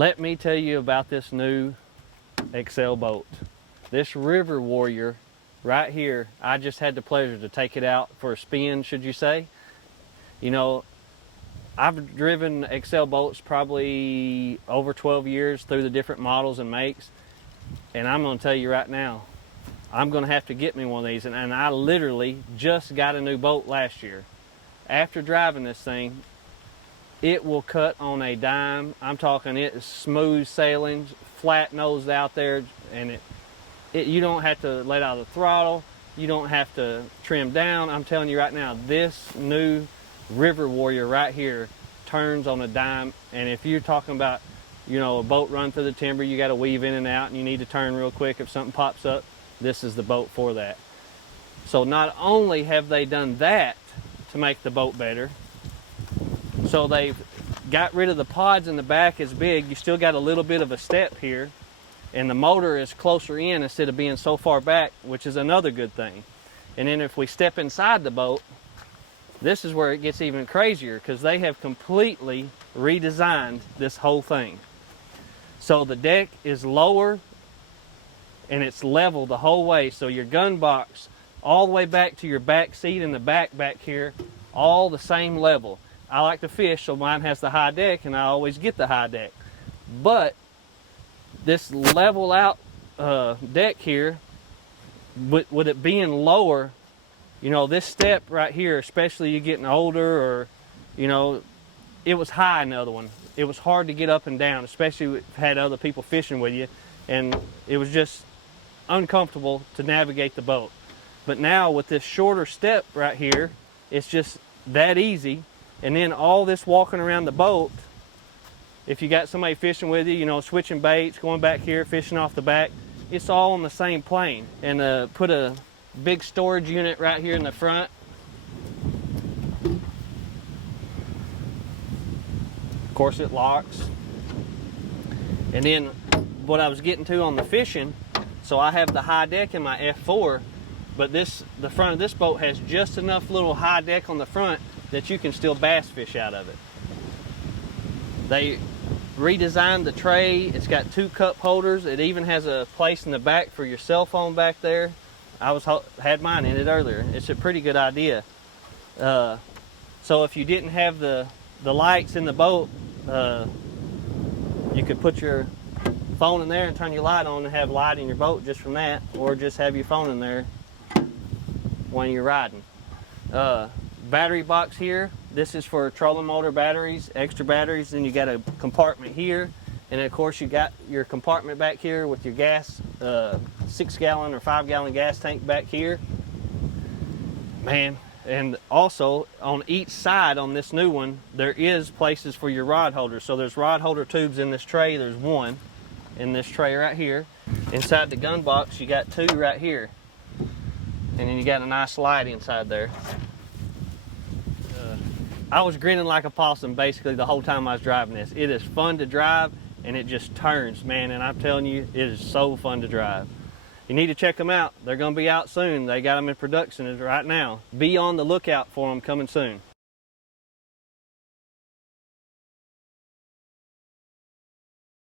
Let me tell you about this new Excel boat. This River Warrior right here, I just had the pleasure to take it out for a spin, should you say. You know, I've driven Excel boats probably over 12 years through the different models and makes, and I'm going to tell you right now, I'm going to have to get me one of these, and I literally just got a new boat last year. After driving this thing, it will cut on a dime. I'm talking it is smooth sailing, flat nosed out there, and you don't have to let out the throttle, you don't have to trim down. I'm telling you right now, this new River Warrior right here turns on a dime. And if you're talking about, you know, a boat run through the timber, you got to weave in and out and you need to turn real quick if something pops up, this is the boat for that. So not only have they done that to make the boat better, so they've got rid of the pods in the back as big. You still got a little bit of a step here, and the motor is closer in instead of being so far back, which is another good thing. And then if we step inside the boat, this is where it gets even crazier, because they have completely redesigned this whole thing. So the deck is lower and it's level the whole way. So your gun box all the way back to your back seat and the back here, all the same level. I like to fish, so mine has the high deck, and I always get the high deck. But this level out deck here, with it being lower, you know, this step right here, especially you getting older, or, you know, it was high in the other one. It was hard to get up and down, especially if you had other people fishing with you, and it was just uncomfortable to navigate the boat. But now with this shorter step right here, it's just that easy. And then all this walking around the boat, if you got somebody fishing with you, you know, switching baits, going back here, fishing off the back, it's all on the same plane. And put a big storage unit right here in the front. Of course it locks. And then what I was getting to on the fishing, so I have the high deck in my F4, but the front of this boat has just enough little high deck on the front that you can still bass fish out of it. They redesigned the tray. It's got 2 cup holders. It even has a place in the back for your cell phone back there. I had mine in it earlier. It's a pretty good idea. So if you didn't have the lights in the boat, you could put your phone in there and turn your light on and have light in your boat just from that, or just have your phone in there when you're riding. Battery box here, this is for trolling motor batteries, extra batteries. Then you got a compartment here, and of course you got your compartment back here with your gas, 6-gallon or 5-gallon gas tank back here, man. And also on each side on this new one, there is places for your rod holders. So there's rod holder tubes in this tray. There's one in this tray right here. Inside the gun box, you got 2 right here, and then you got a nice light inside there. I was grinning like a possum basically the whole time I was driving this. It is fun to drive, and it just turns, man, and I'm telling you, it is so fun to drive. You need to check them out. They're going to be out soon. They got them in production right now. Be on the lookout for them coming soon.